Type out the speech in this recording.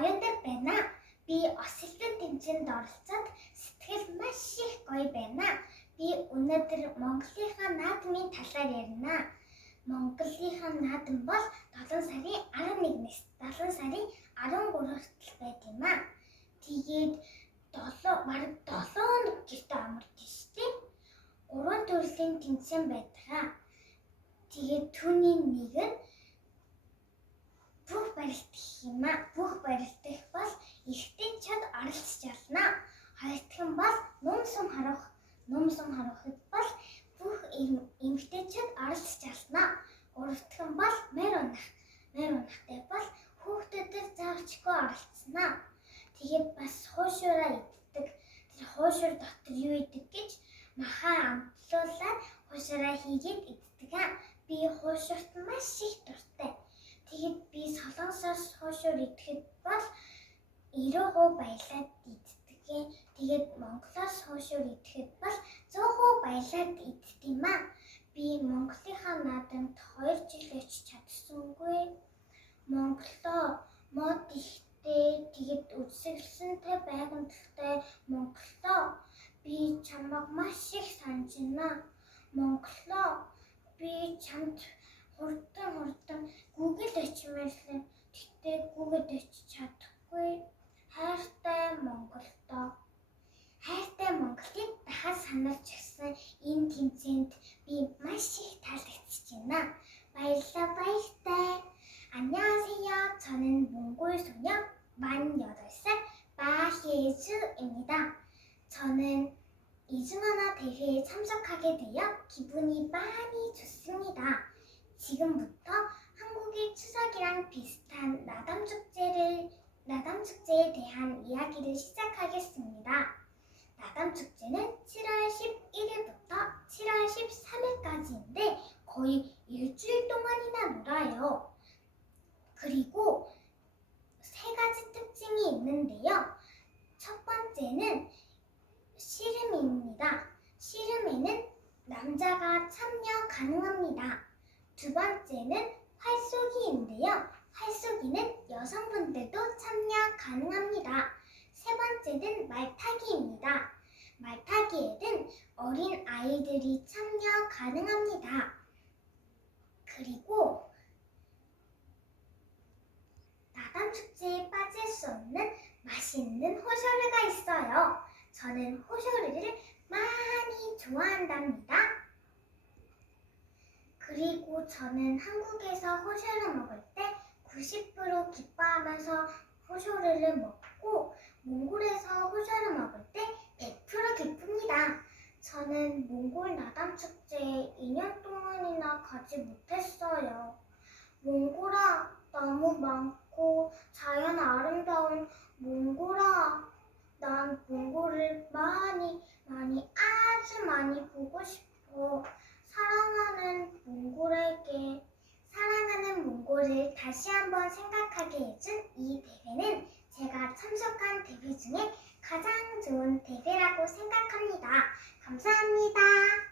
оюутан байна. Би ослон тэмцээнд оролцоод сэтгэл маш их гоё байна. Би өнөөдөр Монголынхаа наадмын талаар ярина. Монголынхаа наадам бол 7 сарын 11-ээс 7 сарын 13-т байт юм аа. Тэгээд бараг 7 хоног гэртээ амардаг шүү дээ. 3 төрлийн тэмцээн байдаг. Тэгээд түүний нэг нь бүх барилт гэх юм аа. Бүх барилтх бол ихтэй чад оролцож ялна. Хоёр дахь нь бол ном сум харахад бол бүх эмэгтэйчүүд оролцож ялна. Гурав дахь нь бол морь унахтай бол хүүхдүүд заавчгүй оролцсноо. Тэгээд бас хуушураа иддэг. Тэр хуушур дотор юу идэг гэж махаа амтлуулаад хуушураа хийгээд иддэг. Би хуушурт маш их дуртай. Тэгээд би солонгосоос хуушур идэхэд бол 90% баялаад иддэг. Тэгээд Монголоос хуушур идэхэд бол 100% баялаад иддэг юм аа. Би Монголынхаа наадамд 2 жил очиж чадсангүй. Монголоо мод ихтэй, тэгээд үсгэлсэнтэй байгамдалтай Монголоо би чамайг маш их санаж байна. Монголоо би чамд хурдан гүгэл очимэрлээ. Тэгтээ гүгэд очиж чадахгүй. Хайртай Монголдоо. Хайртай Монголыг дахиад сануулж гисэн энэ тэмцээнд би маш их таалагдчихж байна. Баярлалаа. 안녕하세요. 저는 몽골 소녀 만 8살 마혜주입니다. 저는 이중언어 대회에 참석하게 되어 기분이 많이 좋습니다. 지금부터 한국의 추석이랑 비슷한 나담축제에 대한 이야기를 시작하겠습니다. 나담축제는 7월 11일부터 7월 13일까지인데 거의 일주일 동안이나 놀아요. 그리고 3가지 특징이 있는데요. 첫 번째는 씨름입니다. 씨름에는 남자가 참여 가능합니다. 두 번째는 활쏘기인데요. 활쏘기는 여성분들도 참여 가능합니다. 세 번째는 말타기입니다. 말타기에는 어린 아이들이 참여 가능합니다. 그리고 나담축제에 빠질 수 없는 맛있는 호쇼르가 있어요. 저는 호쇼르를 많이 좋아한답니다. 그리고 저는 한국에서 호쇼르 먹을 때 90% 기뻐하면서 호쇼르를 먹고 몽골에서 호쇼르 먹을 때 100% 기쁩니다. 저는 몽골 나담축제에 2년 동안이나 가지 못했어요. 몽골아, 너무 많고 자연 아름다운 몽골아, 난 몽골을 아주 많이 보고 싶어. 사랑하는 몽골을 다시 한번 생각하게 해준 이 대회는 제가 참석한 대회 중에 가장 좋은 대회라고 생각합니다. 감사합니다.